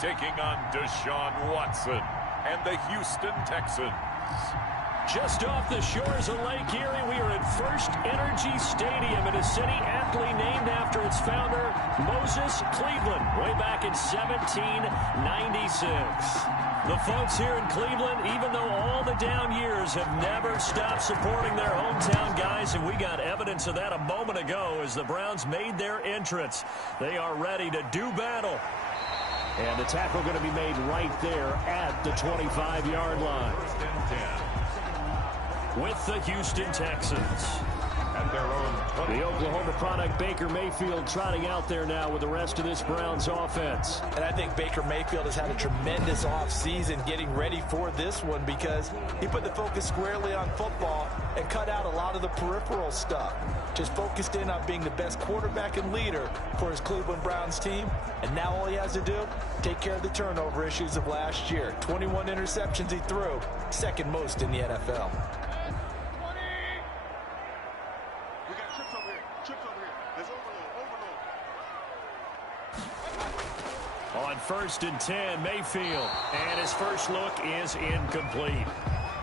taking on Deshaun Watson and the Houston Texans. Just off the shores of Lake Erie, we are at First Energy Stadium in a city aptly named after its founder, Moses Cleveland, way back in 1796. The folks here in Cleveland, even though all the down years, have never stopped supporting their hometown guys, and we got evidence of that a moment ago as the Browns made their entrance. They are ready to do battle. And the tackle going to be made right there at the 25-yard line. First and 10. With the Houston Texans. At their own 20. The Oklahoma product, Baker Mayfield, trotting out there now with the rest of this Browns offense. And I think Baker Mayfield has had a tremendous offseason getting ready for this one because he put the focus squarely on football and cut out a lot of the peripheral stuff. Just focused in on being the best quarterback and leader for his Cleveland Browns team. And now all he has to do, take care of the turnover issues of last year. 21 interceptions he threw, second most in the NFL. On 1st and 10, Mayfield. And his first look is incomplete.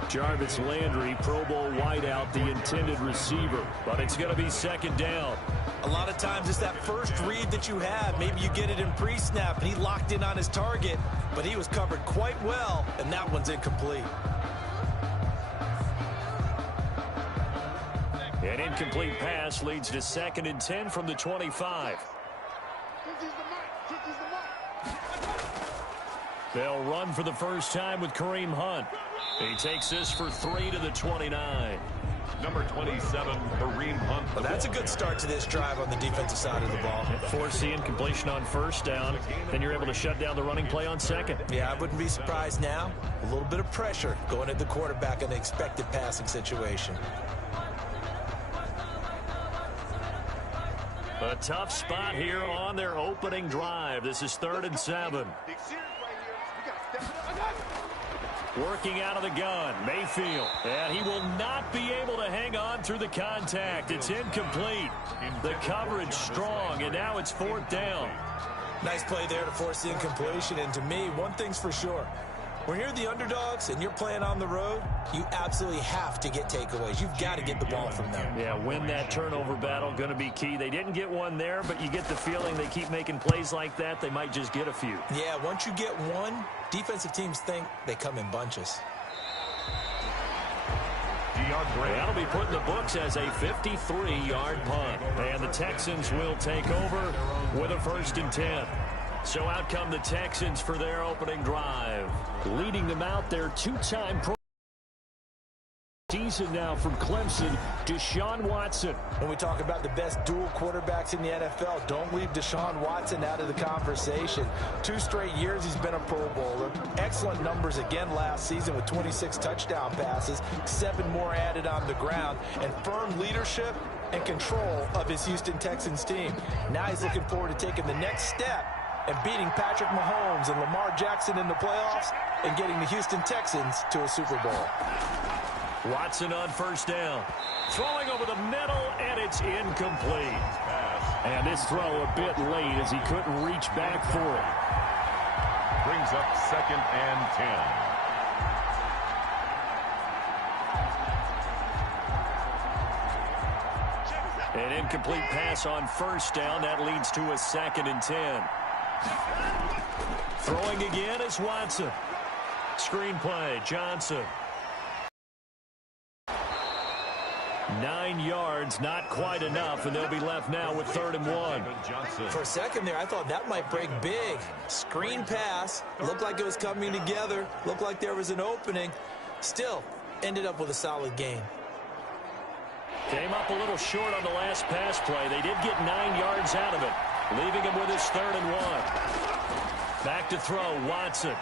Jarvis Landry, Pro Bowl wideout, the intended receiver. But it's going to be second down. A lot of times it's that first read that you have. Maybe you get it in pre-snap, and he locked in on his target. But he was covered quite well, and that one's incomplete. An incomplete pass leads to 2nd and 10 from the 25. They'll run for the first time with Kareem Hunt. He takes this for 3 to the 29. Number 27, Kareem Hunt. Well, that's a good start to this drive on the defensive side of the ball. Force the incompletion on 1st down. Then you're able to shut down the running play on 2nd. Yeah, I wouldn't be surprised now. A little bit of pressure going at the quarterback in the expected passing situation. A tough spot here on their opening drive. This is 3rd and 7. Working out of the gun, Mayfield. And he will not be able to hang on through the contact. It's incomplete. The coverage strong, and now it's 4th down. Nice play there to force the incompletion. And to me, one thing's for sure. When you're the underdogs and you're playing on the road, you absolutely have to get takeaways. You've got to get the ball from them. Yeah, win that turnover battle, going to be key. They didn't get one there, but you get the feeling they keep making plays like that, they might just get a few. Yeah, once you get one, defensive teams think they come in bunches. That'll be put in the books as a 53-yard punt. And the Texans will take over with a 1st and 10. So out come the Texans for their opening drive. Leading them out, their two-time pro season now from Clemson, Deshaun Watson. When we talk about the best dual quarterbacks in the NFL, don't leave Deshaun Watson out of the conversation. 2 straight years he's been a Pro Bowler. Excellent numbers again last season with 26 touchdown passes, 7 more added on the ground, and firm leadership and control of his Houston Texans team. Now he's looking forward to taking the next step and beating Patrick Mahomes and Lamar Jackson in the playoffs and getting the Houston Texans to a Super Bowl. Watson on 1st down. Throwing over the middle, and it's incomplete. And this throw a bit late as he couldn't reach back for it. Brings up 2nd and 10. An incomplete pass on 1st down. That leads to a 2nd and 10. Throwing again is Watson. Screen play, Johnson. 9 yards, not quite enough, and they'll be left now with 3rd and 1. For a second there, I thought that might break big. Screen pass, looked like it was coming together, looked like there was an opening. Still, ended up with a solid gain. Came up a little short on the last pass play. They did get 9 yards out of it, leaving him with his 3rd and 1. Back to throw, Watson.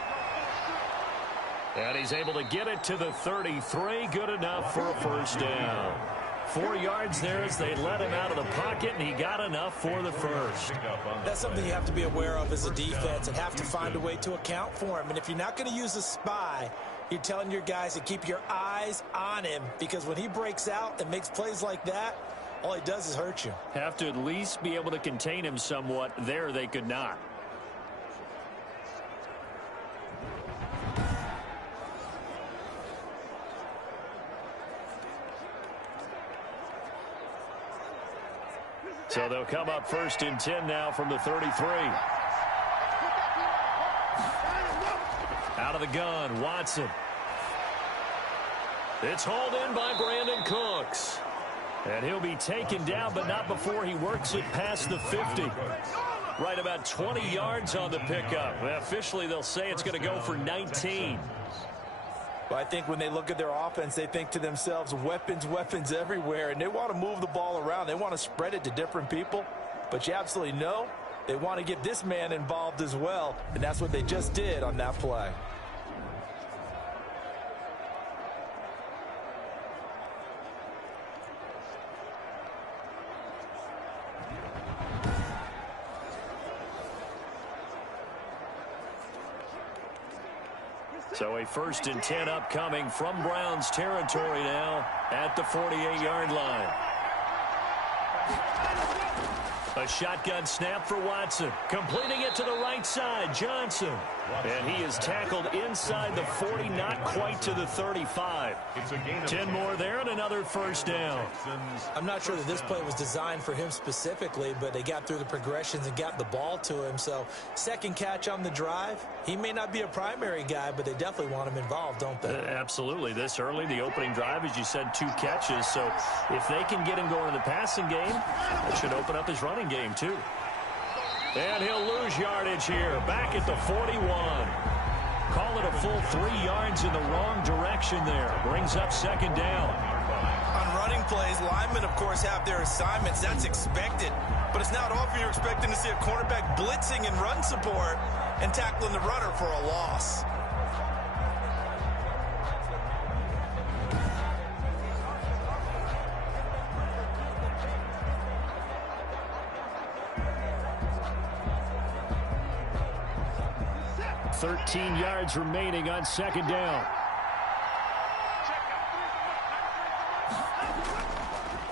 And he's able to get it to the 33. Good enough for a 1st down. 4 yards there as they let him out of the pocket, and he got enough for the 1st. That's something you have to be aware of as a defense and have to find a way to account for him. And if you're not going to use a spy, you're telling your guys to keep your eyes on him, because when he breaks out and makes plays like that, all he does is hurt you. Have to at least be able to contain him somewhat. There they could not. So they'll come up 1st and 10 now from the 33. Out of the gun, Watson. It's hauled in by Brandon Cooks. And he'll be taken down, but not before he works it past the 50. Right about 20 yards on the pickup. Officially, they'll say it's going to go for 19. Well, I think when they look at their offense, they think to themselves, weapons, weapons everywhere, and they want to move the ball around. They want to spread it to different people, but you absolutely know they want to get this man involved as well, and that's what they just did on that play. So a 1st and 10 upcoming from Browns territory now at the 48-yard line. A shotgun snap for Watson. Completing it to the right side, Johnson. And he is tackled inside the 40, not quite to the 35. 10 more there and another 1st down. I'm not sure that this play was designed for him specifically, but they got through the progressions and got the ball to him. So 2nd catch on the drive. He may not be a primary guy, but they definitely want him involved, don't they? Absolutely. This early, the opening drive, as you said, 2 catches. So if they can get him going in the passing game, it should open up his running game too. And he'll lose yardage here, back at the 41. Call it a full 3 yards in the wrong direction there. Brings up 2nd down. On running plays, linemen, of course, have their assignments. That's expected. But it's not often you're expecting to see a cornerback blitzing in run support and tackling the runner for a loss. Thirteen yards remaining on 2nd down.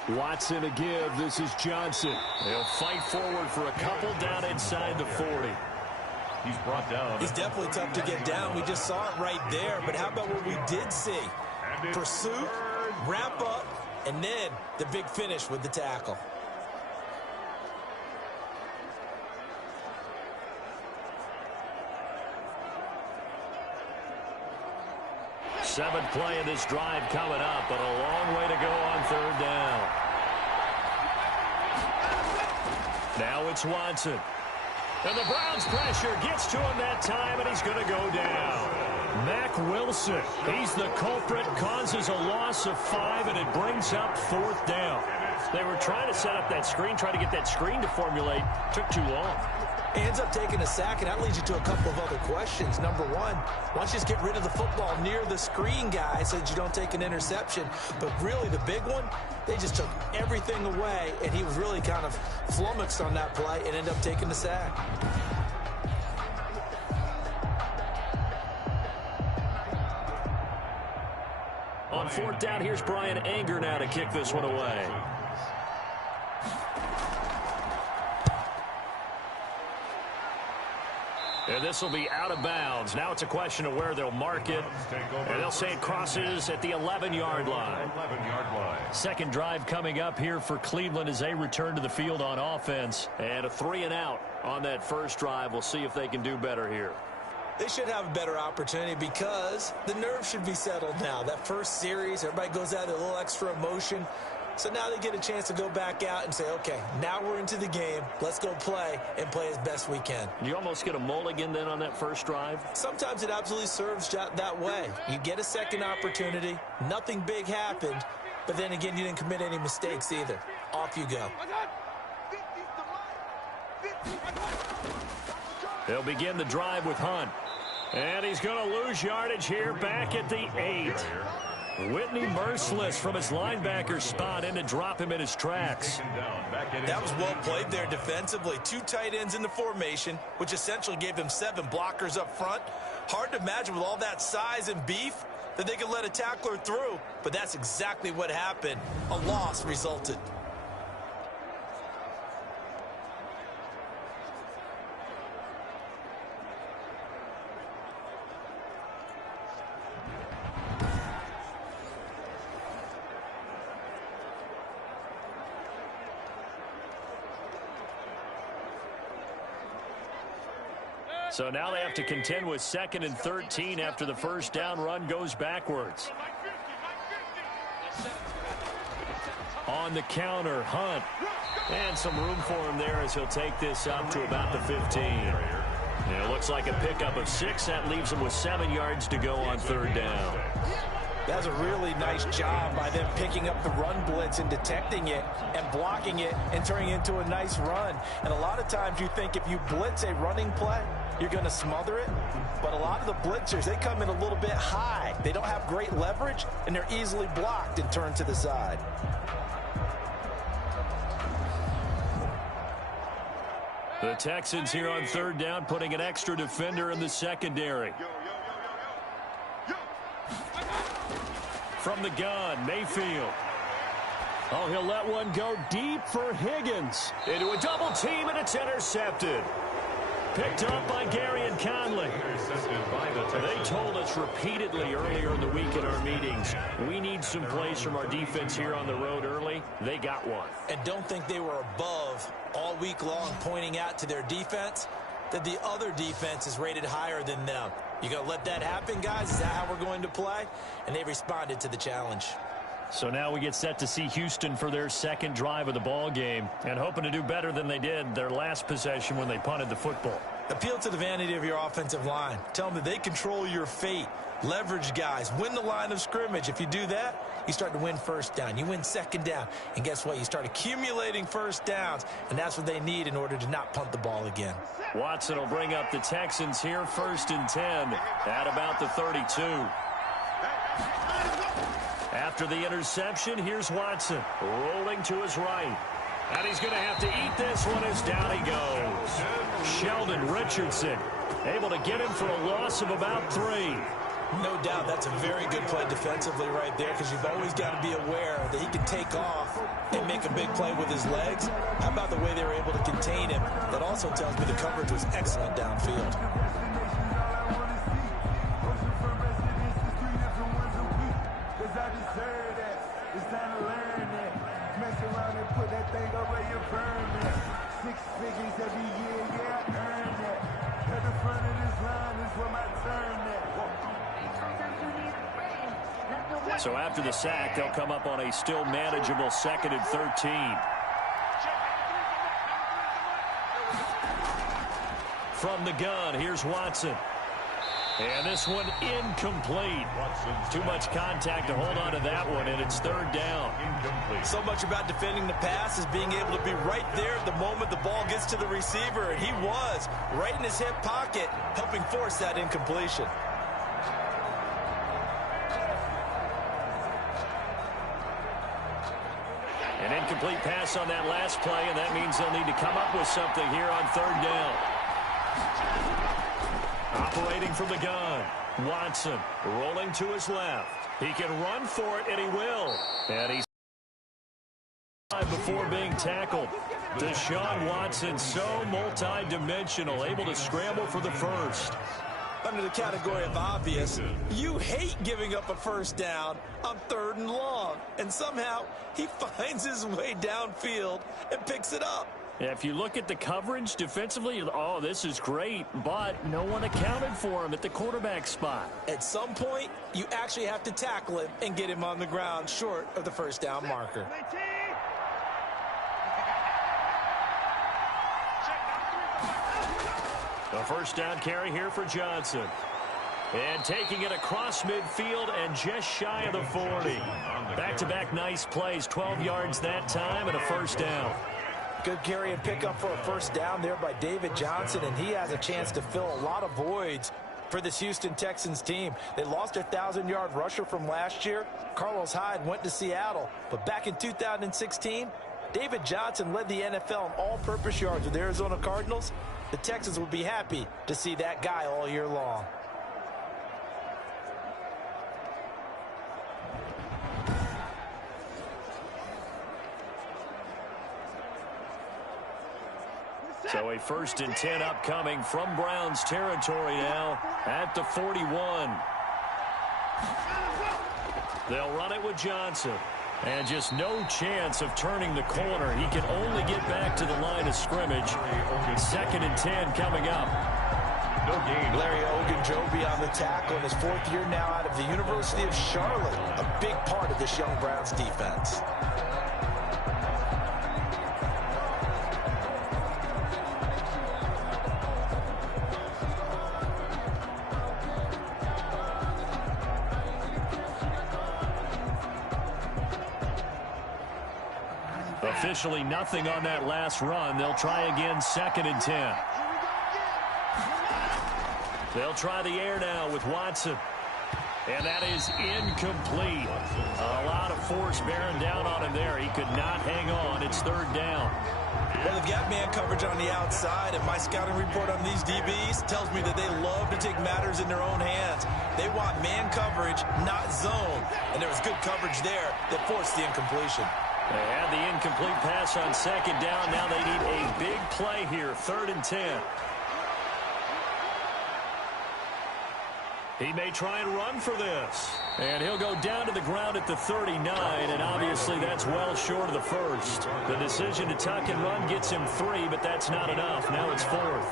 Watson a give. This is Johnson. He'll fight forward for a couple down inside the 40. He's brought down. He's definitely tough to get down. We just saw it right there. But how about what we did see? Pursuit, wrap up, and then the big finish with the tackle. 7th play of this drive coming up, but a long way to go on 3rd down. Now it's Watson. And the Browns pressure gets to him that time, and he's going to go down. Mack Wilson, he's the culprit, causes a loss of 5, and it brings up 4th down. They were trying to set up that screen, trying to get that screen to formulate. Took too long. He ends up taking a sack, and that leads you to a couple of other questions. Number one, why don't you just get rid of the football near the screen guy so that you don't take an interception? But really, the big one, they just took everything away, and he was really kind of flummoxed on that play and ended up taking the sack. On 4th down, here's Brian Anger now to kick this one away. And this will be out of bounds. Now it's a question of where they'll mark it. And they'll say it crosses at the 11-yard line. 2nd drive coming up here for Cleveland as they return to the field on offense. And a 3-and-out on that 1st drive. We'll see if they can do better here. They should have a better opportunity because the nerves should be settled now. That 1st series, everybody goes out with a little extra emotion. So now they get a chance to go back out and say, okay, now we're into the game. Let's go play and play as best we can. You almost get a mulligan then on that 1st drive? Sometimes it absolutely serves that way. You get a 2nd opportunity. Nothing big happened. But then again, you didn't commit any mistakes either. Off you go. They'll begin the drive with Hunt. And he's going to lose yardage here back at the 8. Whitney merciless from his linebacker spot in to drop him in his tracks. That was well played there defensively. 2 tight ends in the formation, which essentially gave them 7 blockers up front. Hard to imagine with all that size and beef that they could let a tackler through, but that's exactly what happened. A loss resulted. So now they have to contend with 2nd and 13 after the first down run goes backwards. On the counter, Hunt. And some room for him there as he'll take this up to about the 15. And it looks like a pickup of 6. That leaves him with 7 yards to go on 3rd down. That's a really nice job by them picking up the run blitz and detecting it and blocking it and turning it into a nice run. And a lot of times you think if you blitz a running play, you're going to smother it. But a lot of the blitzers, they come in a little bit high. They don't have great leverage, and they're easily blocked and turned to the side. The Texans here on 3rd down, putting an extra defender in the secondary. From the gun, Mayfield. Oh, he'll let one go deep for Higgins. Into a double team, and it's intercepted. Picked up by Gary and Conley. They told us repeatedly earlier in the week in our meetings, we need some plays from our defense here on the road early. They got one. And don't think they were above all week long pointing out to their defense that the other defense is rated higher than them. You going to let that happen, guys? Is that how we're going to play? And they responded to the challenge. So now we get set to see Houston for their 2nd drive of the ball game and hoping to do better than they did their last possession when they punted the football. Appeal to the vanity of your offensive line. Tell them that they control your fate. Leverage guys. Win the line of scrimmage. If you do that, you start to win 1st down. You win 2nd down. And guess what? You start accumulating 1st downs. And that's what they need in order to not punt the ball again. Watson will bring up the Texans here 1st and 10 at about the 32. After the interception, here's Watson rolling to his right. And he's going to have to eat this one as down he goes. Sheldon Richardson able to get him for a loss of about 3. No doubt that's a very good play defensively right there, because you've always got to be aware that he can take off and make a big play with his legs. How about the way they were able to contain him? That also tells me the coverage was excellent downfield. So after the sack, they'll come up on a still manageable 2nd and 13. From the gun, here's Watson. And this one incomplete. Too much contact to hold on to that one, and it's 3rd down. So much about defending the pass is being able to be right there at the moment the ball gets to the receiver, and he was right in his hip pocket, helping force that incompletion. An incomplete pass on that last play, and that means they'll need to come up with something here on 3rd down. Operating from the gun, Watson rolling to his left. He can run for it, and he will. And he's before being tackled. Deshaun Watson, so multi-dimensional, able to scramble for the 1st. Under the category of obvious, you hate giving up a 1st down on 3rd and long. And somehow he finds his way downfield and picks it up. Yeah, if you look at the coverage defensively, oh, this is great, but no one accounted for him at the quarterback spot. At some point, you actually have to tackle him and get him on the ground short of the 1st down marker. A 1st down carry here for Johnson. And taking it across midfield and just shy of the 40. Back-to-back nice plays, 12 yards that time and a 1st down. Good carry and pickup for a 1st down there by David Johnson, and he has a chance to fill a lot of voids for this Houston Texans team. They lost their 1,000-yard rusher from last year. Carlos Hyde went to Seattle, but back in 2016, David Johnson led the NFL in all-purpose yards with the Arizona Cardinals. The Texans will be happy to see that guy all year long. So a 1st and 10 upcoming from Browns territory now at the 41. They'll run it with Johnson. And just no chance of turning the corner. He can only get back to the line of scrimmage. 2nd and 10 coming up. No gain. Larry Ogunjobi on the tackle in his 4th year now out of the University of Charlotte. A big part of this young Browns defense. Officially nothing on that last run. They'll try again, 2nd and 10. They'll try the air now with Watson. And that is incomplete. A lot of force bearing down on him there. He could not hang on. It's 3rd down. Well, they've got man coverage on the outside, and my scouting report on these DBs tells me that they love to take matters in their own hands. They want man coverage, not zone. And there was good coverage there that forced the incompletion. They had the incomplete pass on 2nd down. Now they need a big play here, 3rd and 10. He may try and run for this. And he'll go down to the ground at the 39, and obviously that's well short of the first. The decision to tuck and run gets him 3, but that's not enough. Now it's 4th.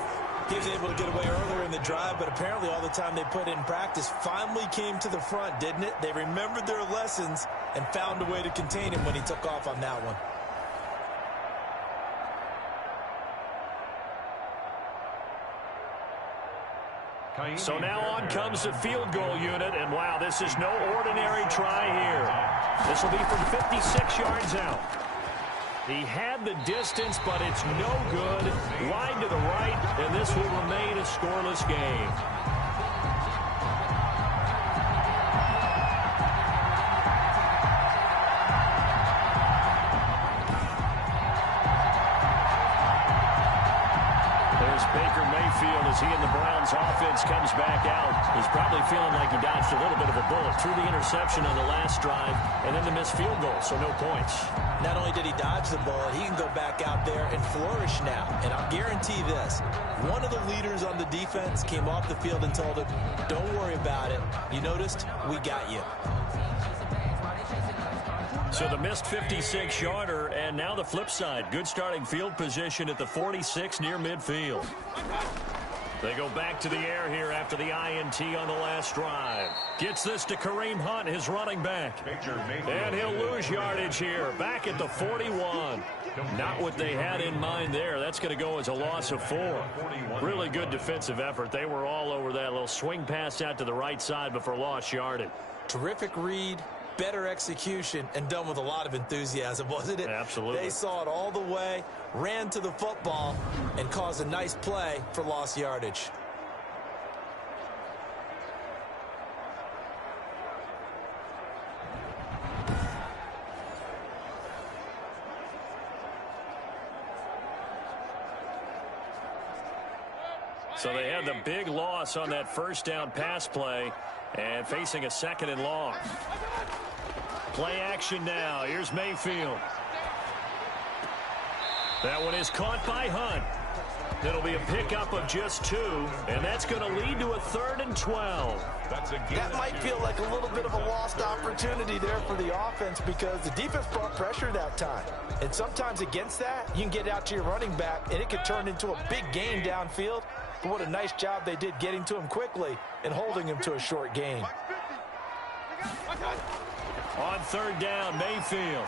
He was able to get away earlier in the drive, but apparently all the time they put in practice finally came to the front, didn't it? They remembered their lessons and found a way to contain him when he took off on that one. So now on comes the field goal unit, and wow, this is no ordinary try here. This will be from 56 yards out. He had the distance, but it's no good. Wide to the right, and this will remain a scoreless game. Baker Mayfield, as he and the Browns offense comes back out, is probably feeling like he dodged a little bit of a bullet. Threw the interception on the last drive and then the missed field goal, so no points. Not only did he dodge the bullet, he can go back out there and flourish now. And I'll guarantee this, one of the leaders on the defense came off the field and told him, don't worry about it. You noticed? We got you. So the missed 56-yarder, and now the flip side. Good starting field position at the 46 near midfield. They go back to the air here after the INT on the last drive. Gets this to Kareem Hunt, his running back. And he'll lose yardage here, back at the 41. Not what they had in mind there. That's going to go as a loss of 4. Really good defensive effort. They were all over that little swing pass out to the right side before lost yardage. Terrific read. Better execution, and done with a lot of enthusiasm, wasn't it? Absolutely. They saw it all the way, ran to the football, and caused a nice play for lost yardage. So they had the big loss on that first down pass play and facing a 2nd and long. Play action now. Here's Mayfield. That one is caught by Hunt. It'll be a pickup of just 2, and that's going to lead to a 3rd and 12. That might feel like a little bit of a lost opportunity there for the offense because the defense brought pressure that time. And sometimes against that, you can get out to your running back, and it could turn into a big gain downfield. But what a nice job they did getting to him quickly and holding him to a short gain. On 3rd down, Mayfield.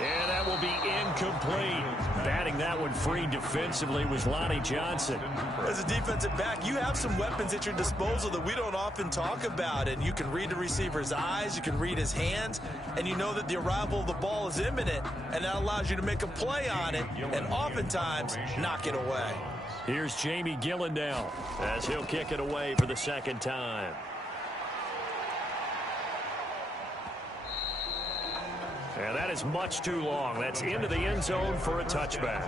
And that will be incomplete. Batting that one free defensively was Lonnie Johnson. As a defensive back, you have some weapons at your disposal that we don't often talk about. And you can read the receiver's eyes, you can read his hands, and you know that the arrival of the ball is imminent. And that allows you to make a play on it and oftentimes knock it away. Here's Jamie Gillen now as he'll kick it away for the 2nd time. And that is much too long. That's into the end zone for a touchback.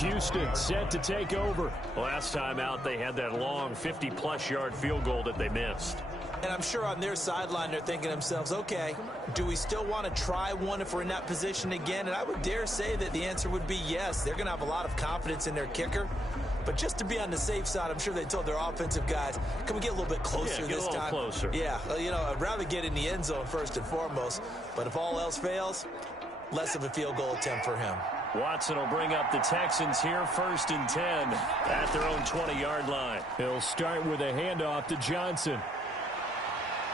Houston set to take over. Last time out, they had that long 50-plus yard field goal that they missed. And I'm sure on their sideline, they're thinking to themselves, okay, do we still want to try one if we're in that position again? And I would dare say that the answer would be yes. They're going to have a lot of confidence in their kicker. But just to be on the safe side, I'm sure they told their offensive guys, can we get a little bit closer this time? Closer. Yeah, you know, I'd rather get in the end zone first and foremost. But if all else fails, less of a field goal attempt for him. Watson will bring up the Texans here, 1st and 10 at their own 20-yard line. He'll start with a handoff to Johnson.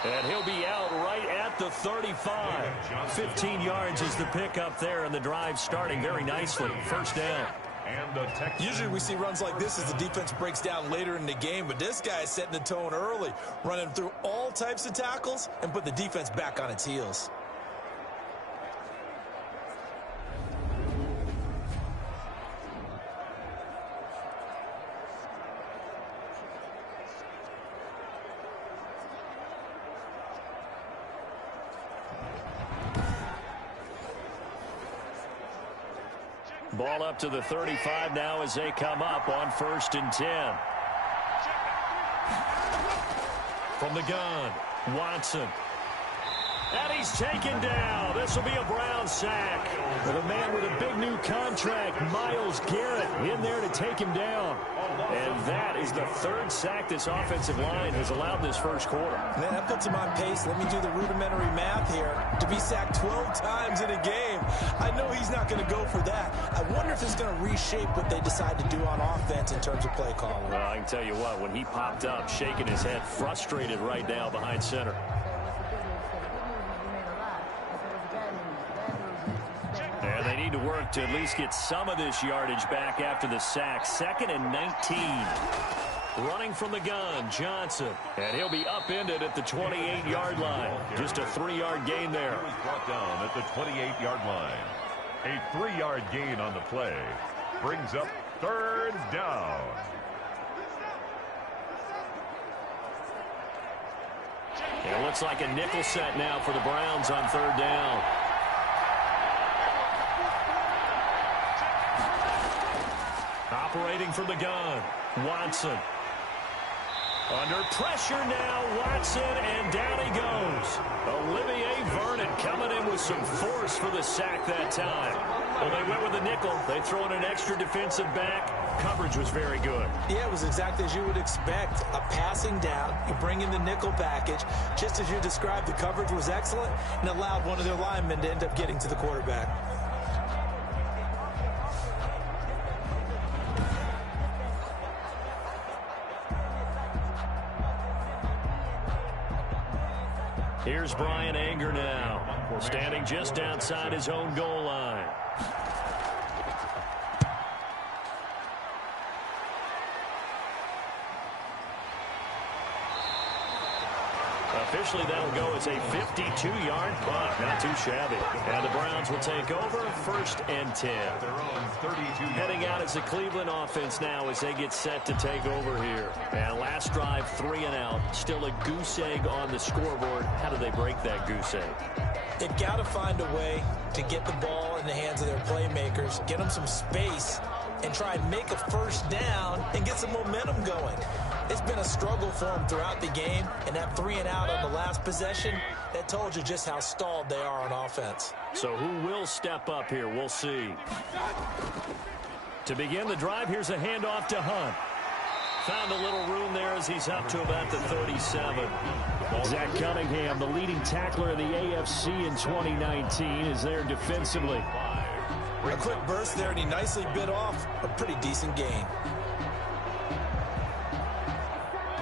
And he'll be out right at the 35. 15 yards is the pickup there, and the drive starting very nicely. 1st down. Usually we see runs like this as the defense breaks down later in the game, but this guy is setting the tone early, running through all types of tackles and put the defense back on its heels. Ball up to the 35 now as they come up on 1st and 10. From the gun, Watson. And he's taken down. This will be a Brown sack. With a man with a big new contract, Myles Garrett, in there to take him down. And that is the 3rd sack this offensive line has allowed this 1st quarter. Man, that puts him on pace. Let me do the rudimentary math here. To be sacked 12 times in a game, I know he's not going to go for that. I wonder if it's going to reshape what they decide to do on offense in terms of play calling. Well, I can tell you what, when he popped up, shaking his head, frustrated right now behind center. And they need to work to at least get some of this yardage back after the sack. 2nd and 19. Running from the gun, Johnson. And he'll be upended at the 28-yard line. Just a 3-yard gain there. He was brought down at the 28-yard line. A 3-yard gain on the play brings up 3rd down. It looks like a nickel set now for the Browns on 3rd down. Operating from the gun, Watson. Under pressure now, Watson, and down he goes. Olivier Vernon coming in with some force for the sack that time. Well, they went with the nickel. They throw in an extra defensive back. Coverage was very good. Yeah, it was exactly as you would expect. A passing down, you bring in the nickel package. Just as you described, the coverage was excellent and allowed one of their linemen to end up getting to the quarterback. Here's Brian Anger now, standing just outside his own goal line. Officially, that'll go as a 52-yard punt. Not too shabby. And the Browns will take over, 1st and 10. Heading out as the Cleveland offense now as they get set to take over here. And last drive, 3 and out. Still a goose egg on the scoreboard. How do they break that goose egg? They've got to find a way to get the ball in the hands of their playmakers, get them some space, and try and make a 1st down and get some momentum going. It's been a struggle for them throughout the game, and that 3 and out on the last possession, that told you just how stalled they are on offense. So who will step up here? We'll see. To begin the drive, here's a handoff to Hunt. Found a little room there as he's up to about the 37. Zach Cunningham, the leading tackler of the AFC in 2019, is there defensively. A quick burst there, and he nicely bit off a pretty decent gain.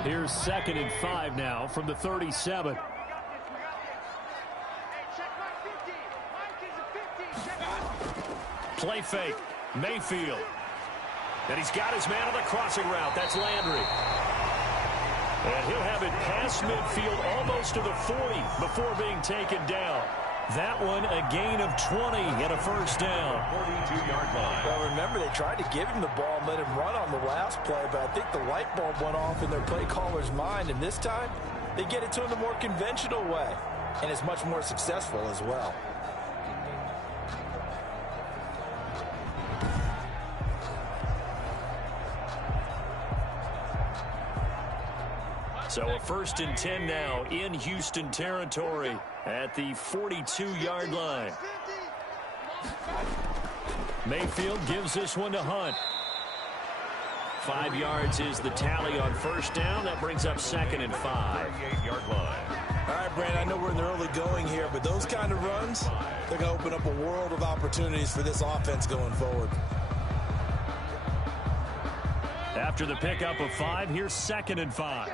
Here's 2nd and 5 now from the 37. Play fake. Mayfield. And he's got his man on the crossing route. That's Landry. And he'll have it past midfield almost to the 40 before being taken down. That one a gain of 20 and a 1st down. 42-yard line. Well, remember, they tried to give him the ball and let him run on the last play, but I think the light bulb went off in their play caller's mind, and this time they get it to him the more conventional way, and it's much more successful as well. So a 1st and 10 now in Houston territory at the 42-yard line. Mayfield gives this one to Hunt. 5 yards is the tally on 1st down. That brings up 2nd and 5. 38-yard line. All right, Brandon, I know we're in the early going here, but those kind of runs, they're going to open up a world of opportunities for this offense going forward. After the pickup of 5, here's 2nd and 5.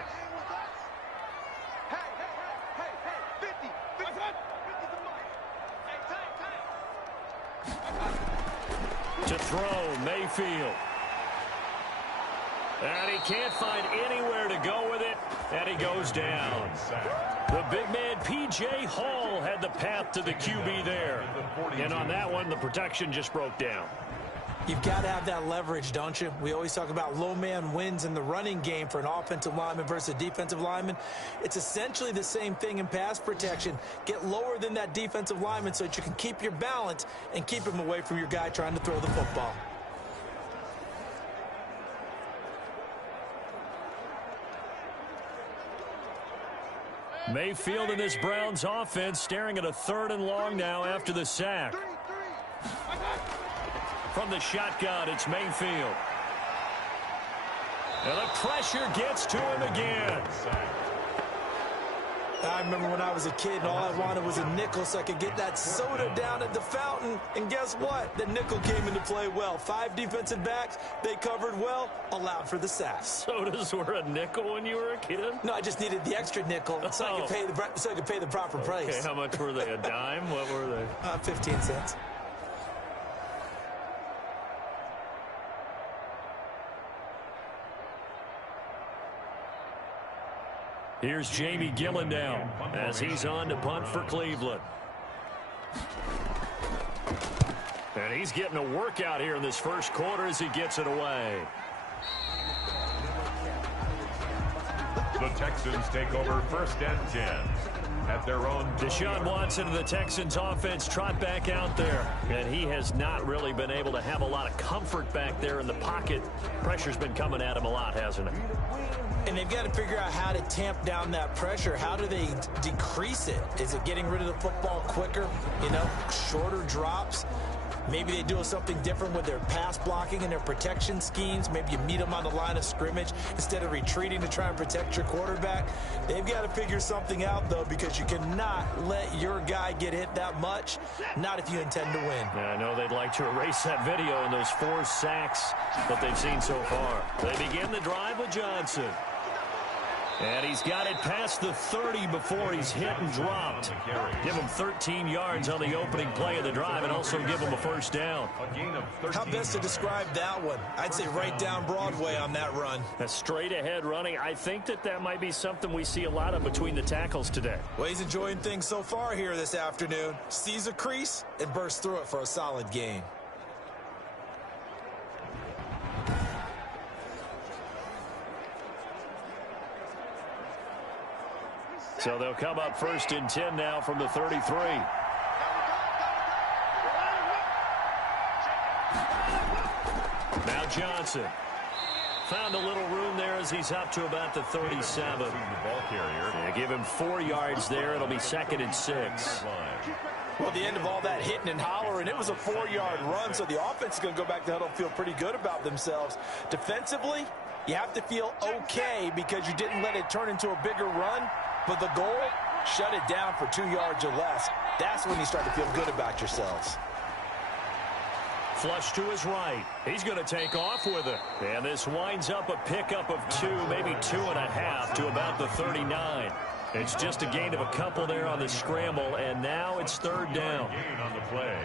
To throw, Mayfield. And he can't find anywhere to go with it, and he goes down. The big man, P.J. Hall, had the path to the QB there. And on that one, the protection just broke down. You've got to have that leverage, don't you? We always talk about low man wins in the running game for an offensive lineman versus a defensive lineman. It's essentially the same thing in pass protection. Get lower than that defensive lineman so that you can keep your balance and keep him away from your guy trying to throw the football. Mayfield in this Browns offense staring at a 3rd and long now after the sack. From the shotgun, it's Mayfield. And the pressure gets to him again. I remember when I was a kid and all I wanted was a nickel so I could get that soda down at the fountain. And guess what? The nickel came into play well. 5 defensive backs, they covered well, allowed for the sack. Sodas were a nickel when you were a kid? No, I just needed the extra nickel so I could pay the proper price. Okay, how much were they? A dime? What were they? 15 cents. Here's Jamie Gillen now as he's on to punt for Cleveland. And he's getting a workout here in this first quarter as he gets it away. The Texans take over 1st and 10 at their own. Deshaun Watson of the Texans offense trot back out there. And he has not really been able to have a lot of comfort back there in the pocket. Pressure's been coming at him a lot, hasn't it? And they've got to figure out how to tamp down that pressure. How do they decrease it? Is it getting rid of the football quicker? Shorter drops? Maybe they do something different with their pass blocking and their protection schemes. Maybe you meet them on the line of scrimmage instead of retreating to try and protect your quarterback. They've got to figure something out, though, because you cannot let your guy get hit that much, not if you intend to win. Yeah, I know they'd like to erase that video and those 4 sacks that they've seen so far. They begin the drive with Johnson. And he's got it past the 30 before he's hit and dropped. Give him 13 yards on the opening play of the drive and also give him a 1st down. How best to describe that one? I'd say right down Broadway on that run. A straight ahead running. I think that might be something we see a lot of between the tackles today. Well, he's enjoying things so far here this afternoon. Sees a crease and bursts through it for a solid gain. So they'll come up 1st and 10 now from the 33. Now Johnson. Found a little room there as he's up to about the 37. Yeah, give him 4 yards there. It'll be 2nd and 6. Well, the end of all that hitting and hollering, it was a 4-yard run, so the offense is going to go back to huddle and feel pretty good about themselves. Defensively, you have to feel okay because you didn't let it turn into a bigger run. But the goal, shut it down for 2 yards or less. That's when you start to feel good about yourselves. Flush to his right. He's going to take off with it. And this winds up a pickup of 2, maybe 2.5 to about the 39. It's just a gain of a couple there on the scramble, and now it's 3rd down. Gain on the play.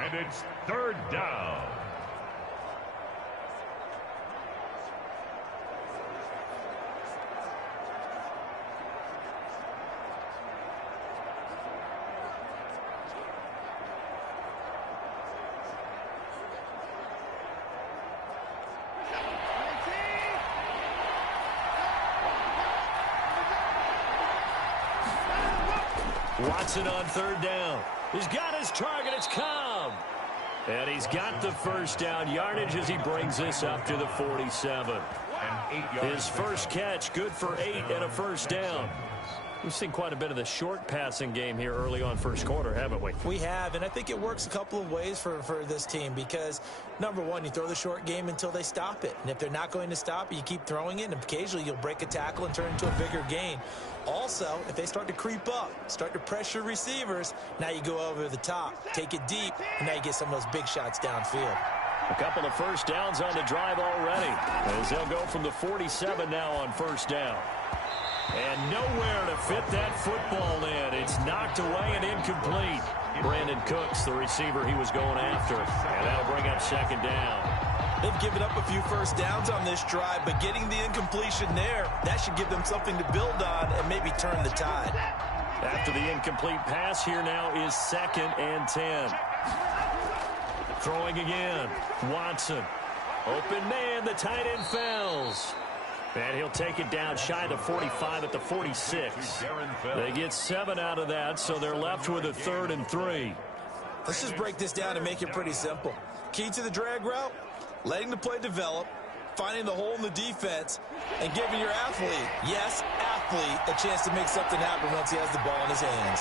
And it's 3rd down. Watson on 3rd down. He's got his target. It's Cobb. And he's got the 1st down yardage as he brings this up to the 47. His first catch, good for 8 and a 1st down. We've seen quite a bit of the short passing game here early on first quarter, haven't we? We have, and I think it works a couple of ways for this team because, number one, you throw the short game until they stop it. And if they're not going to stop it, you keep throwing it, and occasionally you'll break a tackle and turn it into a bigger gain. Also, if they start to creep up, start to pressure receivers, now you go over the top, take it deep, and now you get some of those big shots downfield. A couple of first downs on the drive already, as they'll go from the 47 now on first down. And nowhere to fit that football in. It's knocked away and incomplete. Brandon Cooks, the receiver he was going after, and that'll bring up second down. They've given up a few first downs on this drive, but getting the incompletion there, that should give them something to build on and maybe turn the tide. After the incomplete pass, here now is 2nd and 10. Throwing again. Watson. Open man, the tight end fells. And he'll take it down shy of the 45 at the 46. They get 7 out of that, so they're left with a 3rd and 3. Let's just break this down and make it pretty simple. Key to the drag route, letting the play develop, finding the hole in the defense, and giving your athlete, yes, athlete, a chance to make something happen once he has the ball in his hands.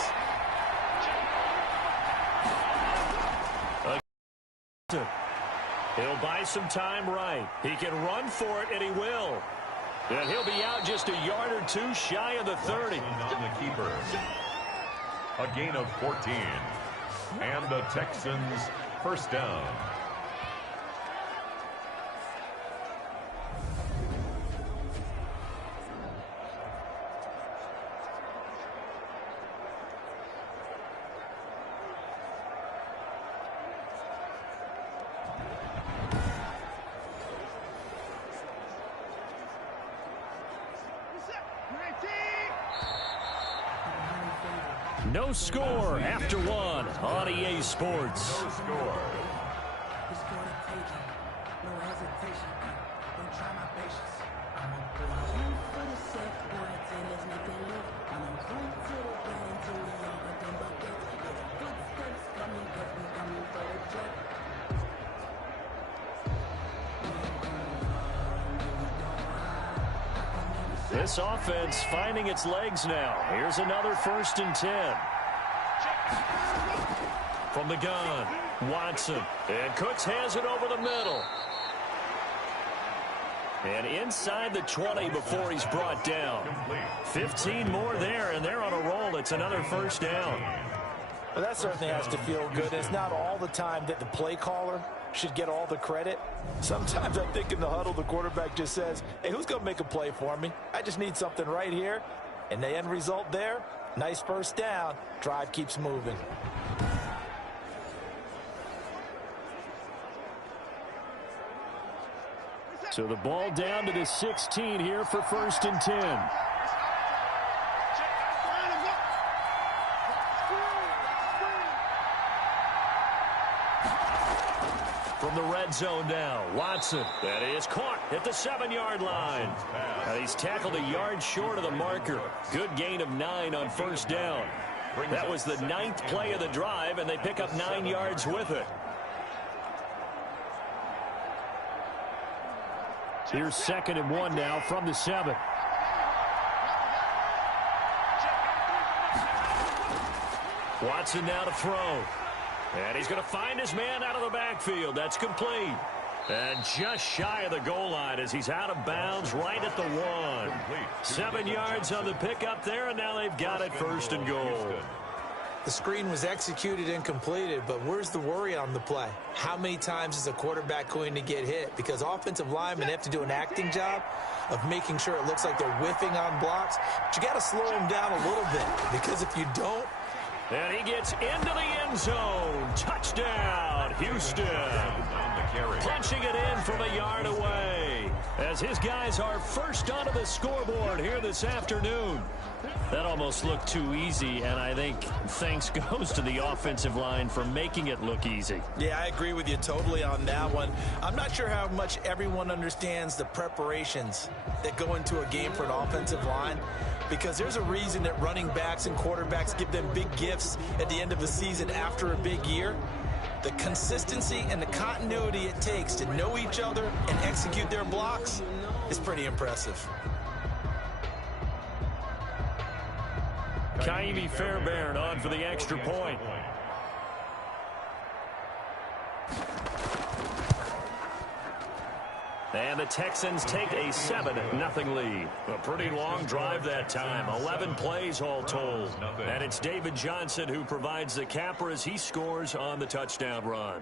He'll buy some time right. He can run for it, and he will. And he'll be out just a yard or two shy of the 30. On the keeper. A gain of 14. And the Texans first down. No score after one on EA Sports. No score. This offense finding its legs now. Here's another 1st and 10. From the gun, Watson. And Cooks has it over the middle. And inside the 20 before he's brought down. 15 more there, and they're on a roll. It's another first down. Well, that certainly has to feel good. It's not all the time that the play caller should get all the credit. Sometimes I think in the huddle, the quarterback just says, hey, who's going to make a play for me? I just need something right here. And the end result there, nice first down. Drive keeps moving. So the ball down to the 16 here for 1st and 10. From the red zone now, Watson. That is caught at the 7-yard line. And he's tackled a yard short of the marker. Good gain of 9 on first down. That was the 9th play of the drive, and they pick up 9 yards with it. Here's 2nd and 1 now from the 7. Watson now to throw. And he's going to find his man out of the backfield. That's complete. And just shy of the goal line as he's out of bounds right at the 1. 7 yards on the pickup there, and now they've got it 1st and goal. The screen was executed and completed, but where's the worry on the play? How many times is a quarterback going to get hit? Because offensive linemen have to do an acting job of making sure it looks like they're whiffing on blocks. But you got to slow them down a little bit, because if you don't. And he gets into the end zone. Touchdown, Houston. Punching it in from a yard away as his guys are first onto the scoreboard here this afternoon. That almost looked too easy, and I think thanks goes to the offensive line for making it look easy. Yeah, I agree with you totally on that one. I'm not sure how much everyone understands the preparations that go into a game for an offensive line, because there's a reason that running backs and quarterbacks give them big gifts at the end of the season after a big year. The consistency and the continuity it takes to know each other and execute their blocks is pretty impressive. Kaimi Fairbairn on for the extra point. And the Texans take a 7-0 lead. A pretty long drive that time. 11 plays all told. And it's David Johnson who provides the capper as he scores on the touchdown run.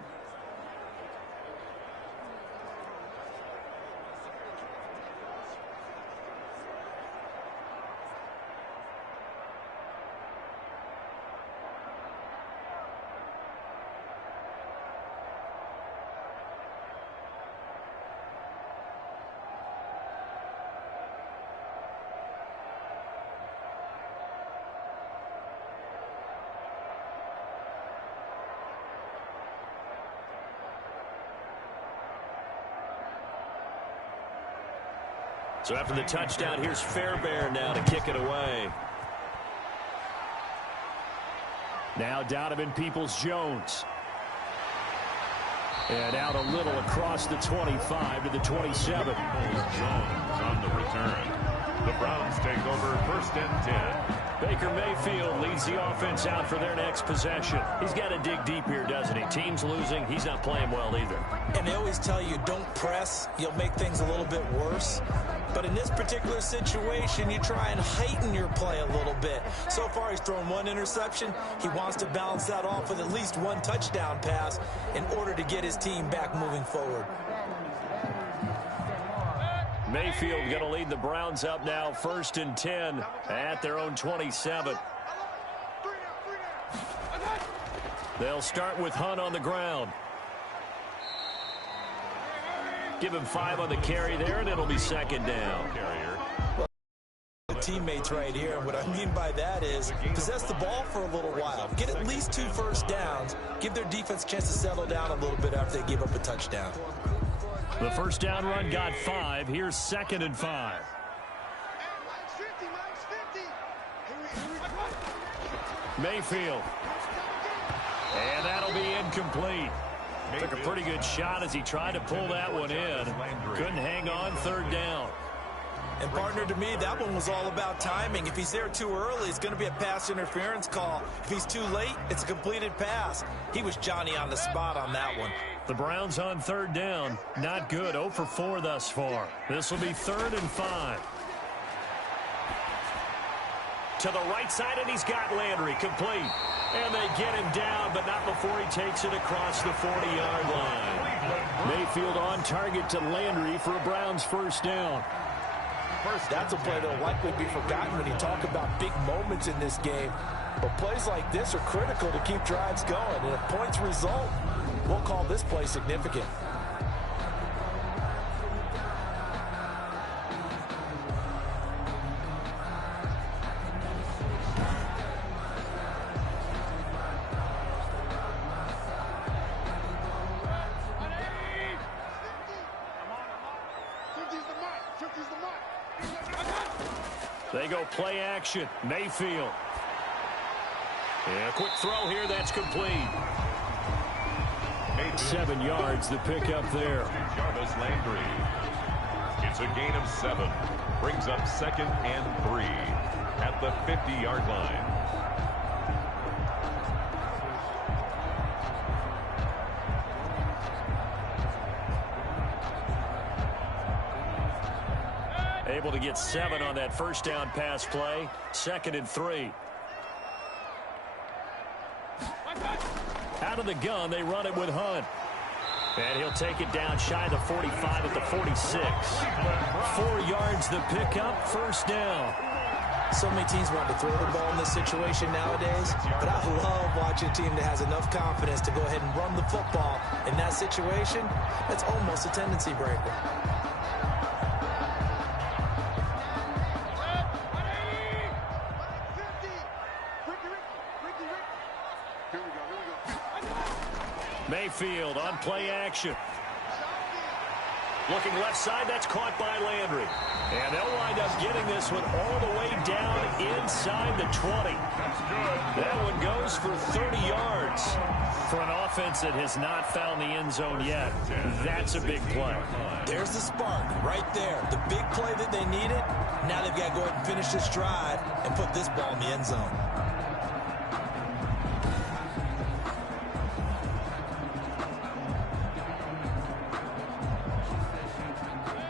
So after the touchdown, here's Fairbairn now to kick it away. Now Donovan Peoples-Jones. And out a little across the 25 to the 27. Peoples-Jones on the return. The Browns take over 1st and 10. Baker Mayfield leads the offense out for their next possession. He's got to dig deep here, doesn't he? Team's losing. He's not playing well either. And they always tell you, don't press. You'll make things a little bit worse. But in this particular situation, you try and heighten your play a little bit. So far, he's thrown 1 interception. He wants to balance that off with at least 1 touchdown pass in order to get his team back moving forward. Mayfield going to lead the Browns up now 1st and 10 at their own 27. They'll start with Hunt on the ground. Give him 5 on the carry there, and it'll be 2nd down. Teammates right here, and what I mean by that is possess the ball for a little while. Get at least 2 first downs. Give their defense a chance to settle down a little bit after they give up a touchdown. The first down run got 5. Here's 2nd and 5. Mayfield. And that'll be incomplete. Took a pretty good shot as he tried to pull that one in. Couldn't hang on 3rd down. And partner, to me, that one was all about timing. If he's there too early, it's going to be a pass interference call. If he's too late, it's a completed pass. He was Johnny on the spot on that one. The Browns on 3rd down. Not good. 0 for 4 thus far. This will be 3rd and 5. To the right side, and he's got Landry complete. And they get him down, but not before he takes it across the 40-yard line. Mayfield on target to Landry for a Browns first down. That's a play that will likely be forgotten when you talk about big moments in this game. But plays like this are critical to keep drives going. And if points result, we'll call this play significant. They go play action. Mayfield. Yeah, a quick throw here. That's complete. 7 yards, the pickup there. Jarvis Landry. It's a gain of 7. Brings up 2nd and 3 at the 50-yard line. Able to get 7 on that first down pass play. 2nd and 3. Out of the gun, they run it with Hunt. And he'll take it down shy of the 45 at the 46. 4 yards the pickup, first down. So many teams want to throw the ball in this situation nowadays, but I love watching a team that has enough confidence to go ahead and run the football. In that situation, that's almost a tendency breaker. Mayfield on play action. Looking left side, that's caught by Landry. And they'll wind up up getting this one all the way down inside the 20. That one goes for 30 yards. For an offense that has not found the end zone yet, that's a big play. There's the spark right there. The big play that they needed. Now they've got to go ahead and finish this drive and put this ball in the end zone.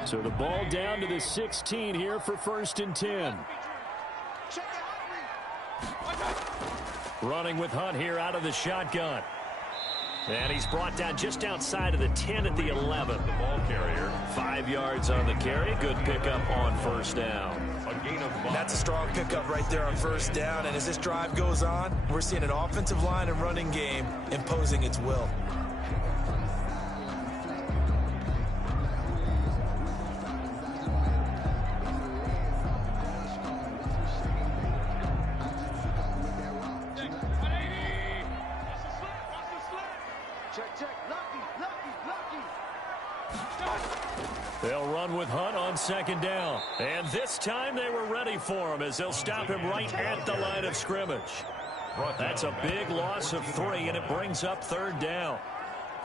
So the ball down to the 16 here for 1st and 10. Running with Hunt here out of the shotgun. And he's brought down just outside of the 10 at the 11. The ball carrier. 5 yards on the carry. Good pickup on 1st down. A gain of 5. That's a strong pickup right there on 1st down. And as this drive goes on, we're seeing an offensive line and running game imposing its will. They'll run with Hunt on 2nd down. And this time they were ready for him as they'll stop him right at the line of scrimmage. That's a big loss of 3, and it brings up 3rd down.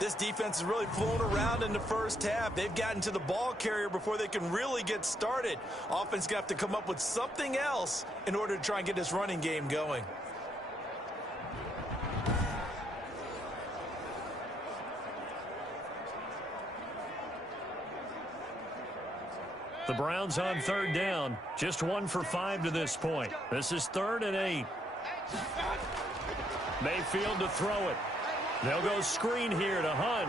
This defense has really flown around in the first half. They've gotten to the ball carrier before they can really get started. Offense going to have to come up with something else in order to try and get this running game going. The Browns on 3rd down. Just 1 for 5 to this point. This is 3rd and 8. Mayfield to throw it. They'll go screen here to Hunt.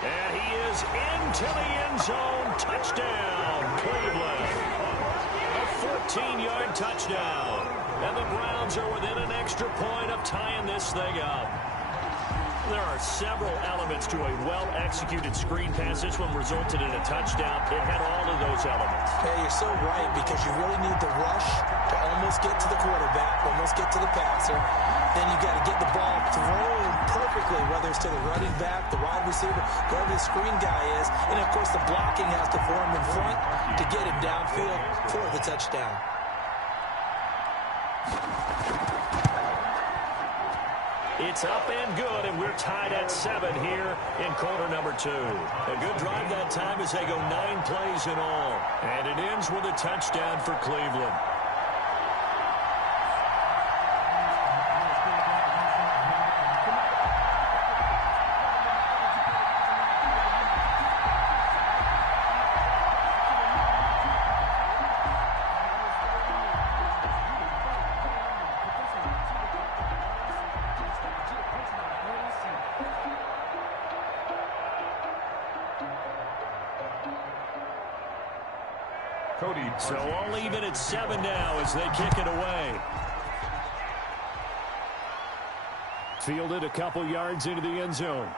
And he is into the end zone. Touchdown, Cleveland. A 14-yard touchdown. And the Browns are within an extra point of tying this thing up. There are several elements to a well-executed screen pass. This one resulted in a touchdown. It had all of those elements. Hey, you're so right, because you really need the rush to almost get to the quarterback, almost get to the passer. Then you got to get the ball thrown perfectly, whether it's to the running back, the wide receiver, whoever the screen guy is. And, of course, the blocking has to form in front to get him downfield for the touchdown. It's up and good, and we're tied at 7 here in quarter number 2. A good drive that time as they go 9 plays in all. And it ends with a touchdown for Cleveland. So all even at 7 now as they kick it away. Fielded a couple yards into the end zone.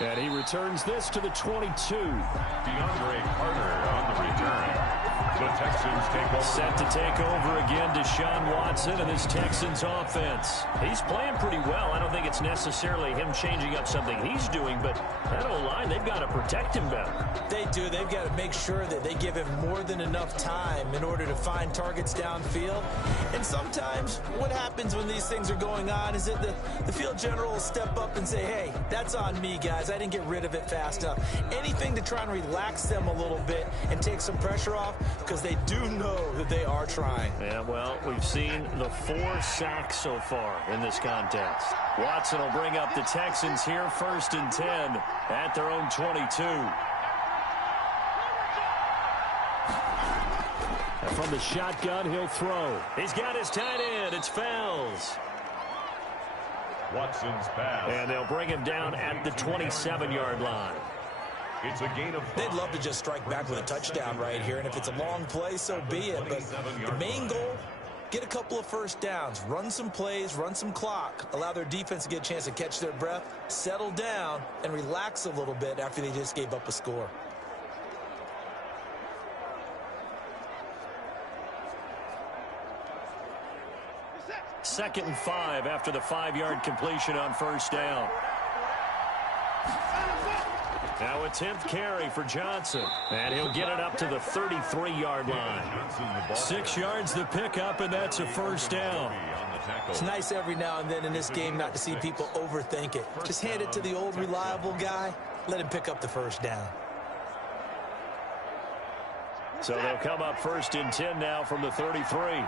And he returns this to the 22. DeAndre Carter on the return. The Texans take over. Set to take over again, Deshaun Watson and this Texans offense. He's playing pretty well. I don't think it's necessarily him changing up something he's doing, but that O-line, they've got to protect him better. They do. They've got to make sure that they give him more than enough time in order to find targets downfield. And sometimes what happens when these things are going on is that the field general will step up and say, hey, that's on me, guys. I didn't get rid of it fast enough. Anything to try and relax them a little bit and take some pressure off, because they do know that they are trying. Yeah, well, we've seen the 4 sacks so far in this contest. Watson will bring up the Texans here 1st and 10 at their own 22. And from the shotgun, he'll throw. He's got his tight end. It's Fells. Watson's pass. And they'll bring him down at the 27-yard line. It's a gain of 5. They'd love to just strike back with a touchdown right here, and if it's a long play, so be it. But the main goal, get a couple of first downs, run some plays, run some clock, allow their defense to get a chance to catch their breath, settle down, and relax a little bit after they just gave up a score. Second and 5 after the 5-yard completion on 1st down. Now a 10th carry for Johnson. And he'll get it up to the 33-yard line. 6 yards the pickup, and that's a first down. It's nice every now and then in this game not to see people overthink it. Just hand it to the old reliable guy. Let him pick up the first down. So they'll come up first and 10 now from the 33.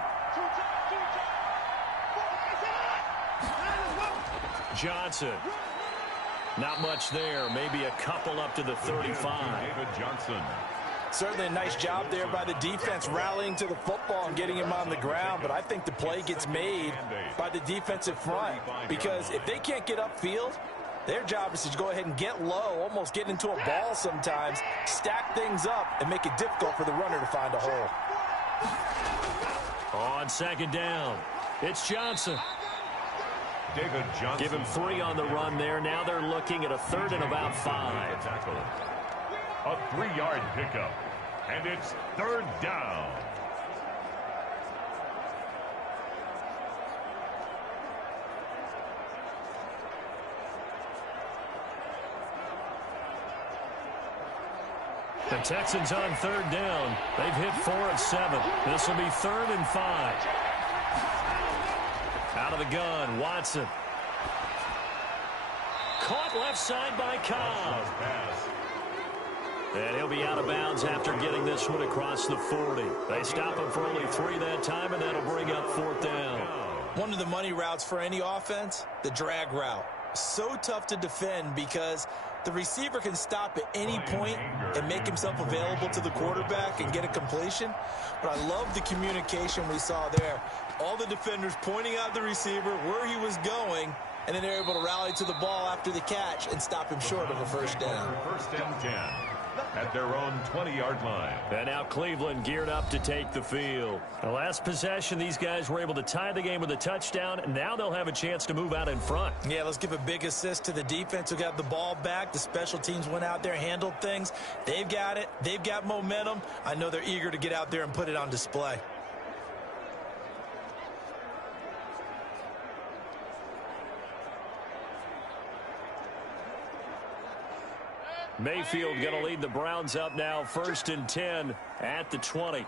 Johnson. Not much there. Maybe a couple up to the 35. David Johnson. Certainly a nice job there by the defense rallying to the football and getting him on the ground. But I think the play gets made by the defensive front. Because if they can't get upfield, their job is to go ahead and get low, almost get into a ball sometimes, stack things up, and make it difficult for the runner to find a hole. On second down, it's Johnson. David Johnson. Give him 3 on the run there. Now they're looking at a 3rd and about 5. A 3-yard pickup, and it's 3rd down. The Texans on 3rd down. They've hit 4 of 7. This will be 3rd and 5. Out of the gun, Watson. Caught left side by Cobb. And he'll be out of bounds after getting this one across the 40. They stop him for only 3 that time, and that'll bring up 4th down. One of the money routes for any offense, the drag route. So tough to defend because the receiver can stop at any point and make himself available to the quarterback and get a completion. But I love the communication we saw there. All the defenders pointing out the receiver, where he was going, and then they're able to rally to the ball after the catch and stop him short of a first down. 1st and 10 at their own 20-yard line. And now Cleveland geared up to take the field. The last possession, these guys were able to tie the game with a touchdown, and now they'll have a chance to move out in front. Yeah, let's give a big assist to the defense who got the ball back. The special teams went out there, handled things. They've got it. They've got momentum. I know they're eager to get out there and put it on display. Mayfield going to lead the Browns up now, 1st and 10 at the 20.